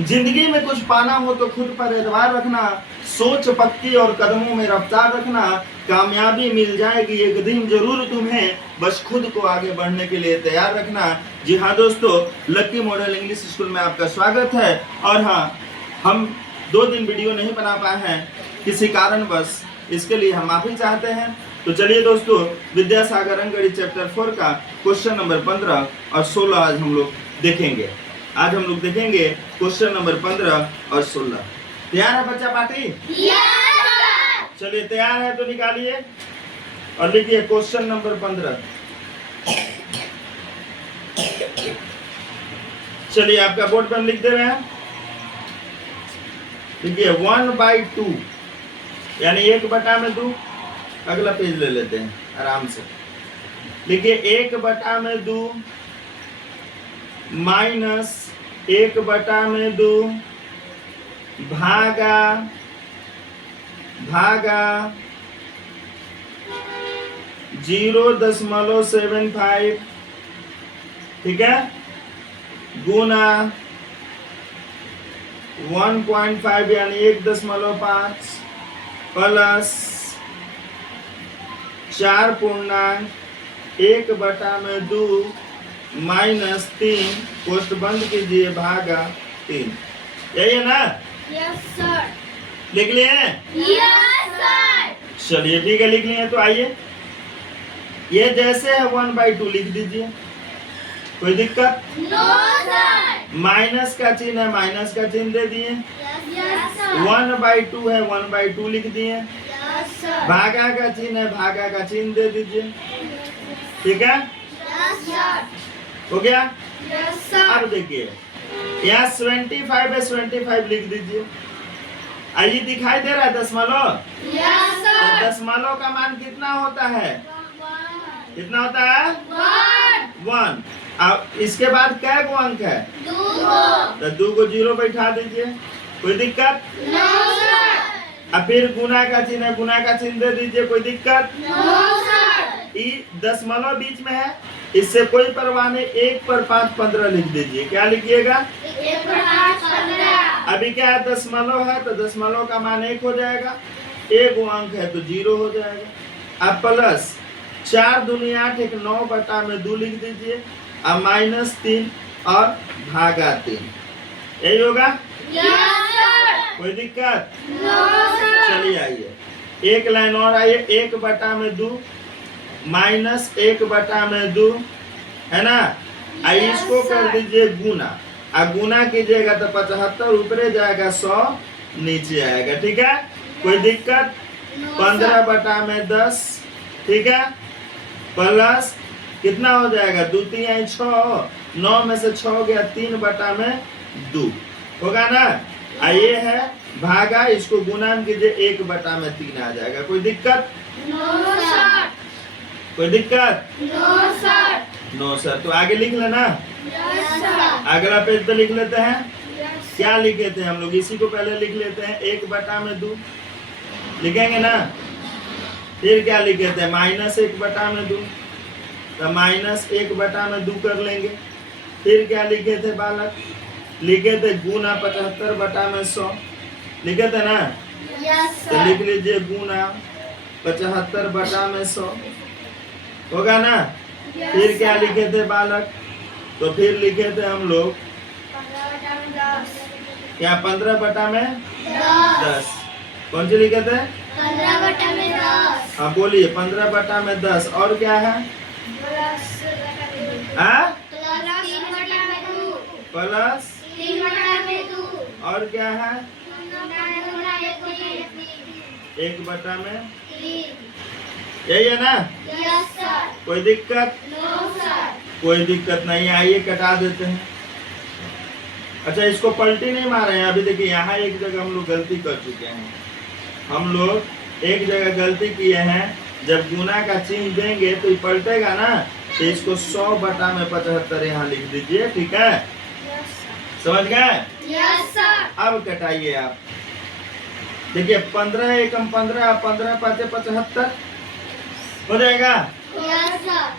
जिंदगी में कुछ पाना हो तो खुद पर एतबार रखना, सोच पक्की और कदमों में रफ्तार रखना, कामयाबी मिल जाएगी एक दिन जरूर तुम्हें, बस खुद को आगे बढ़ने के लिए तैयार रखना। जी हाँ दोस्तों, लक्की मॉडल इंग्लिश स्कूल में आपका स्वागत है। और हाँ, हम 2 दिन वीडियो नहीं बना पाए हैं किसी कारणवश, इसके लिए हम माफी चाहते हैं। तो चलिए दोस्तों, विद्यासागर अंकगणित चैप्टर 4 का क्वेश्चन नंबर 15 और 16 आज हम लोग देखेंगे। आज हम लोग देखेंगे क्वेश्चन नंबर 15 और 16। तैयार है बच्चा पार्टी? चलिए तैयार है तो निकालिए और लिखिए क्वेश्चन नंबर 15। चलिए आपका बोर्ड पर हम लिख दे रहे हैं। लिखिए 1/2 यानी 1/2। अगला पेज ले लेते हैं आराम से। लिखिए 1/2 माइनस 1/2 भागा 0.75, ठीक है, गुना 1.5 यानी 1.5 प्लस 4.1/2 माइनस 3 पोस्ट बंद कीजिए भागा 3। यही है ना? Yes sir. लिख लिए? Yes sir. चलिए ठीक है, लिख लिए। तो आइए, ये जैसे है 1/2 लिख दीजिए, कोई दिक्कत? No sir. माइनस का चिन्ह है, माइनस का चिन्ह दे दिए। Yes sir. 1/2 है, 1/2 लिख दिए। Yes sir. भागा का चिन्ह है, भागा का चिन्ह दे दीजिए, ठीक है? Yes sir. हो गया? Yes sir. अब देखिए, यहाँ 75 है, 75 लिख दीजिए। आइए, दिखाई दे रहा है दशमलव? यस तो सर। दशमलव का मान कितना होता है? कितना होता है? 1। अब इसके बाद कै गो अंक है? 2 तो 2 को 0 बैठा दीजिए, कोई दिक्कत? No sir. अब फिर गुना का चिन्ह है, गुना का चिन्ह दे दीजिए, कोई दिक्कत? No sir. दशमलव बीच में है, इससे कोई परवाह नहीं। 1 पर 5 15 लिख दीजिए। क्या लिखिएगा? 1 पर 5 15। अभी क्या है, दशमलव है तो दशमलव का मान 1 हो जाएगा, 1 अंक है तो 0 हो जाएगा। अब प्लस 4 दूनी 8 एक 9/2 लिख दीजिए, अब माइनस 3 और भागा 3। यही होगा? Yes sir. कोई दिक्कत? No sir. चलिए आइए, एक लाइन और आइए। 1/2 माइनस 1/2 है ना? आइए इसको कर दीजिए गुना। अब गुना कीजिएगा तो 75 ऊपरे जाएगा, 100 नीचे आएगा, ठीक है? कोई दिक्कत? 15/10, ठीक है, प्लस कितना हो जाएगा? 2 3 6, 9 में से 6 गया, 3/2 होगा ना? ये है भागा, इसको गुना कीजिए, 1/3 आ जाएगा। कोई दिक्कत? No sir. कोई दिक्कत? No sir. No sir. तो आगे लिख लेना। Yes sir. अगला पेज पे लिख लेते हैं। यस क्या लिखे थे हम लोग? इसी को पहले लिख लेते हैं। 1/2 लिखेंगे ना? फिर क्या लिखे थे? माइनस 1/2, तो माइनस 1/2 कर लेंगे। फिर क्या लिखे थे बालक? लिखे थे गुना 75/100 लिखे थे ना? यस तो सर। लिख लीजिए गुना 75/100 होगा ना? फिर क्या लिखे थे बालक? तो फिर लिखे थे हम लोग क्या? 15/10। कौन सी लिखे थे? 15/10। हाँ बोलिए। 15/10 और क्या है? हाँ? प्लस 3/2। और क्या है? 1/3। यही है ना? Yes sir. कोई दिक्कत? No sir. कोई दिक्कत नहीं। आइए कटा देते हैं। अच्छा, इसको पलटी नहीं मारे हैं। अभी देखिए, यहाँ एक जगह हम लोग गलती कर चुके हैं। हम लोग एक जगह गलती किए हैं। जब गुना का चिन्ह देंगे तो ये पलटेगा ना, तो इसको 100/75 यहाँ लिख दीजिए, ठीक है? समझ गए? Yes sir. अब कटाइए आप। देखिए 15 एकम 15, 15 5 75 हो जाएगा। Yes sir.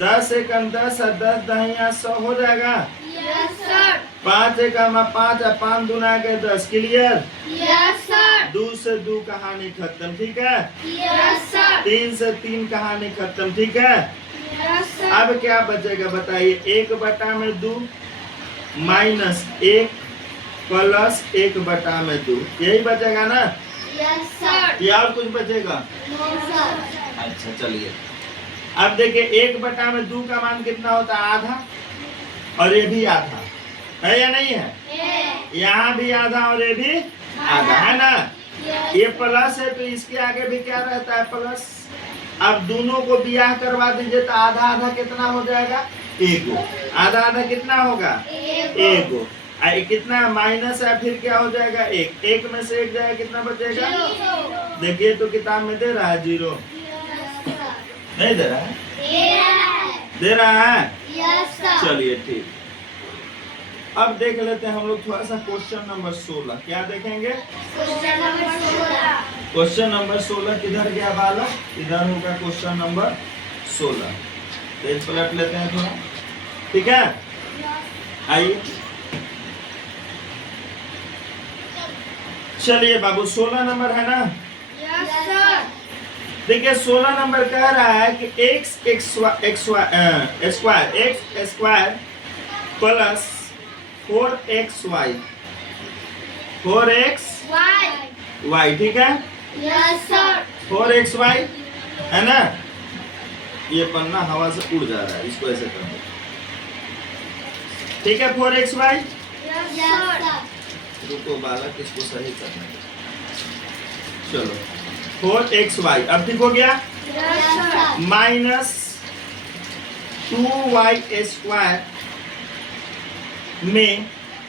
10 एकम 10 और 10 दहिया 100 हो जाएगा। Yes sir. 5 एकमा 5 और 5 दूना के 10 क्लियर। Yes, sir. 2 से 2 कहानी खत्म ठीक है। Yes, sir. 3 से 3 कहानी खत्म ठीक है। Yes, sir. अब क्या बचेगा बताइए, 1/2 माइनस 1 प्लस 1/2 यही बचेगा ना। Yes, sir. या और कुछ बचेगा? No, sir. अच्छा चलिए, अब देखिए 1/2 का मान कितना होता है? आधा, और ये भी आधा है या नहीं है? Yeah. यहाँ भी आधा और ये भी आधा है ना। Yes. ये प्लस है तो इसके आगे भी क्या रहता है? प्लस। अब दोनों को ब्याह करवा दीजिए तो आधा आधा कितना हो जाएगा? 1। आधा आधा कितना होगा? 1। कितना माइनस है फिर क्या हो जाएगा? 1। 1 में से 1 जाएगा कितना बचेगा? देखिए तो किताब में दे रहा है 0, Yes, sir. नहीं दे रहा है? Yeah. दे रहा है। Yes, sir. चलिए ठीक, अब देख लेते हैं हम लोग थोड़ा सा क्वेश्चन नंबर 16। क्या देखेंगे? Question number 16. क्वेश्चन नंबर 16 किधर गया बालक? इधर होगा क्वेश्चन नंबर 16। पेज पलट लेते हैं थोड़ा, ठीक है। आइए चलिए बाबू, 16 नंबर है ना। Yes, sir. देखिए 16 नंबर कह रहा है कि x square plus 4xy Why? ठीक है। Yes, sir. 4xy है ना। ये पन्ना हवा से उड़ जा रहा है, इसको ऐसे कर दो, ठीक है। 4xy, Yes, sir. रुको बालक, इसको सही करना है। चलो 4xy अब ठीक हो गया। Yes, sir. Minus 2y square में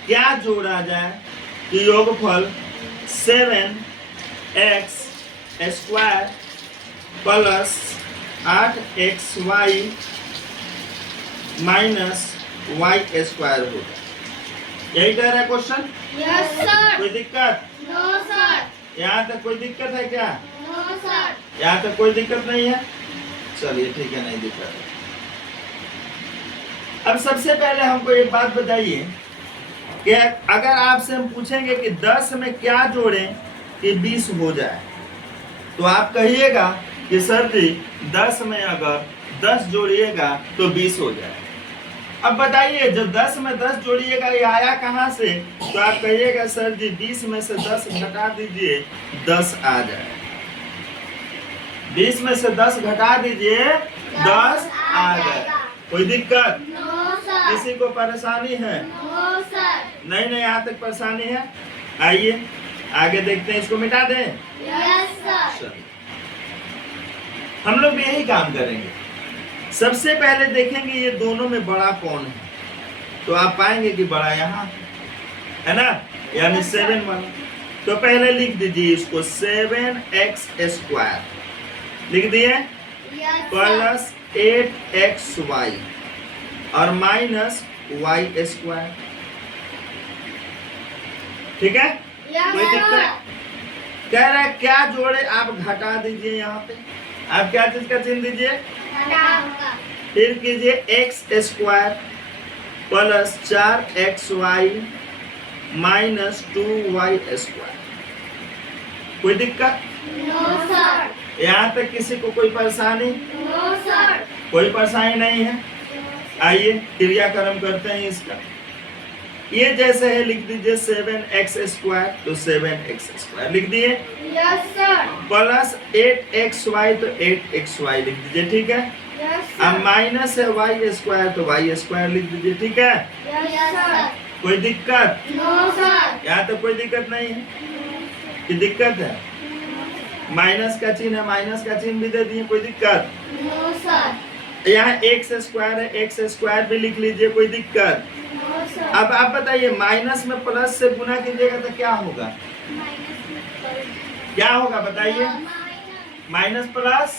क्या जोड़ा जाए कि योगफल 7x square plus 8xy minus y square होगा। यही कह रहा है क्वेश्चन। Yes, sir. कोई दिक्कत? No, sir. यहाँ तक कोई दिक्कत है क्या? No, sir. यहाँ तक कोई दिक्कत नहीं है। चलिए ठीक है, नहीं दिक्कत है। अब सबसे पहले हमको एक बात बताइए कि अगर आपसे हम पूछेंगे कि 10 में क्या जोड़ें कि 20 हो जाए, तो आप कहिएगा कि सर जी 10 में अगर 10 जोड़िएगा तो 20 हो जाए। अब बताइए जब 10 में 10 जोड़िएगा ये आया कहाँ से? तो आप कहिएगा सर जी 20 में से 10 घटा दीजिए 10 आ जाए। 20 में से 10 घटा दीजिए 10 आ जाए। कोई दिक्कत? No, sir. किसी को परेशानी है? No, sir. नहीं यहाँ तक परेशानी है। आइए आगे देखते हैं, इसको मिटा दें। Yes, sir. चलिए, हम लोग भी यही काम करेंगे। सबसे पहले देखेंगे ये दोनों में बड़ा कौन है, तो आप पाएंगे कि बड़ा यहाँ है ना, यानी 7 वाला। तो पहले लिख दीजिए इसको 7x स्क्वायर लिख दिए Yes, sir. प्लस 8xy और माइनस y स्क्वायर, ठीक है। Yes, कोई sir. दिक्कत? कह रहा है क्या जोड़े, आप घटा दीजिए। यहाँ पे आप क्या चीज का चिन्ह दीजिए, Hoga. फिर कीजिए x square plus 4xy minus 2y square. कोई दिक्कत? No, sir. यहाँ तक किसी को कोई परेशानी? No, sir. कोई परेशानी नहीं है। आइए क्रियाक्रम करते हैं इसका। ये जैसे है लिख दीजिए 7x स्क्वायर, तो 7x स्क्वायर लिख दिए Yes, sir. प्लस 8xy, तो 8xy लिख दीजिए, ठीक है। Yes, अब sir. माइनस है y स्क्वायर, तो y स्क्वायर लिख दीजिए, ठीक है। Yes, sir. कोई दिक्कत? No, sir. यहाँ तो कोई दिक्कत नहीं है कि दिक्कत है? माइनस का चिन्ह है, माइनस का चिन्ह भी दे दिए, कोई दिक्कत? No, sir. यहाँ x स्क्वायर है, x स्क्वायर भी लिख लीजिए, कोई दिक्कत? No, sir. अब आप बताइए माइनस में प्लस से गुना कीजिएगा तो क्या होगा? क्या होगा बताइए? माइनस प्लस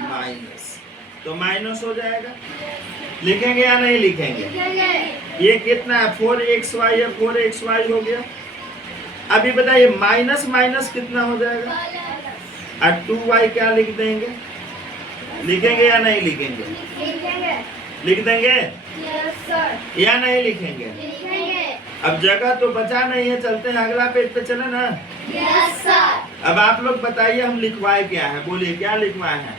माइनस, तो माइनस हो जाएगा। लिखेंगे या नहीं लिखेंगे? ये कितना है? 4xy है, 4xy हो गया। अभी बताइए माइनस माइनस कितना हो जाएगा? और 2y क्या लिख देंगे? लिखेंगे या नहीं लिखेंगे? लिख देंगे Yes, sir. या नहीं लिखेंगे? अब जगह तो बचा नहीं है, चलते हैं अगला पेज पे, चले ना। Yes sir. अब आप लोग बताइए हम लिखवाए क्या है, बोलिए क्या लिखवाए हैं।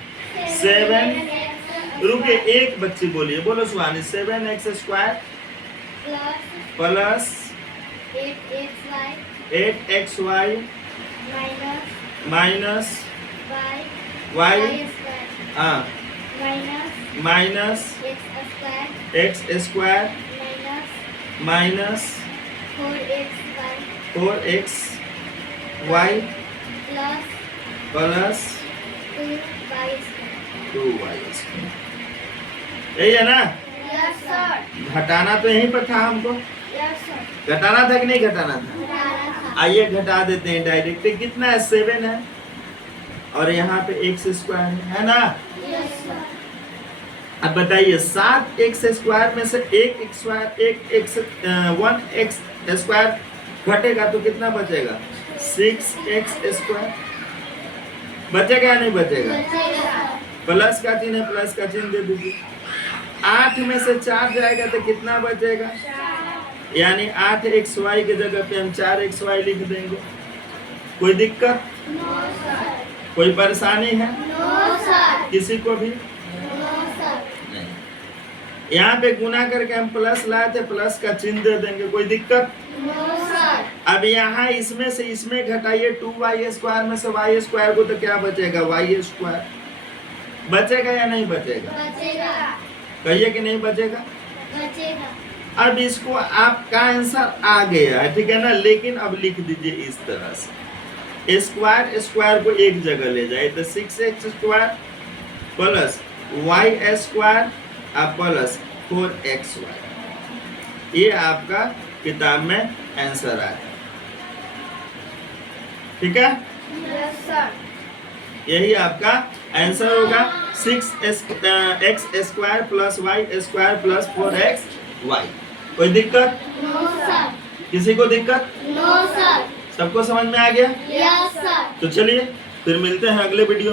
7 रुके, एक बच्ची बोलिए, बोलो सुहानी। 7x square plus 8xy minus y minus x square minus 4xy plus 2y square. यही है ना। Yes sir. घटाना तो यहीं पर था हमको, यस सर। घटाना था कि नहीं घटाना था। आइए घटा देते हैं डायरेक्ट। कितना है, 7 है और यहाँ पे x स्क्वायर है ना। Yes sir. अब बताइए 7x स्क्वायर में से 1x स्क्वायर घटेगा तो कितना बचेगा, 6x स्क्वायर बचेगा या नहीं बचेगा। प्लस का चिन्ह है, प्लस का चिन्ह दे दीजिए। 8 में से 4 जाएगा तो कितना बचेगा, यानी 8xy की जगह पे हम 4xy लिख देंगे। कोई दिक्कत, नो सर। कोई परेशानी है नो सर। किसी को भी नो सर। नहीं। यहाँ पे गुना करके हम प्लस लाए थे, प्लस का चिन्ह दे देंगे। कोई दिक्कत। No sir. अब यहाँ इसमें से इसमें घटाइए, 2y स्क्वायर में से y स्क्वायर को तो क्या बचेगा, y स्क्वायर बचेगा या नहीं बचेगा। बचेगा। कहिए कि नहीं बचेगा। बचेगा। अब इसको आपका आंसर आ गया है, ठीक है ना। लेकिन अब लिख दीजिए इस तरह से, स्क्वायर स्क्वायर को एक जगह ले जाए तो 6x square plus y square plus 4xy। ये आपका किताब में आंसर आया, ठीक है। Yes sir. यही आपका आंसर होगा, 6x square plus y square plus 4xy। कोई दिक्कत, नो सर। किसी को दिक्कत, नो सर। सबको समझ में आ गया। Yes sir. तो चलिए फिर मिलते हैं अगले वीडियो में।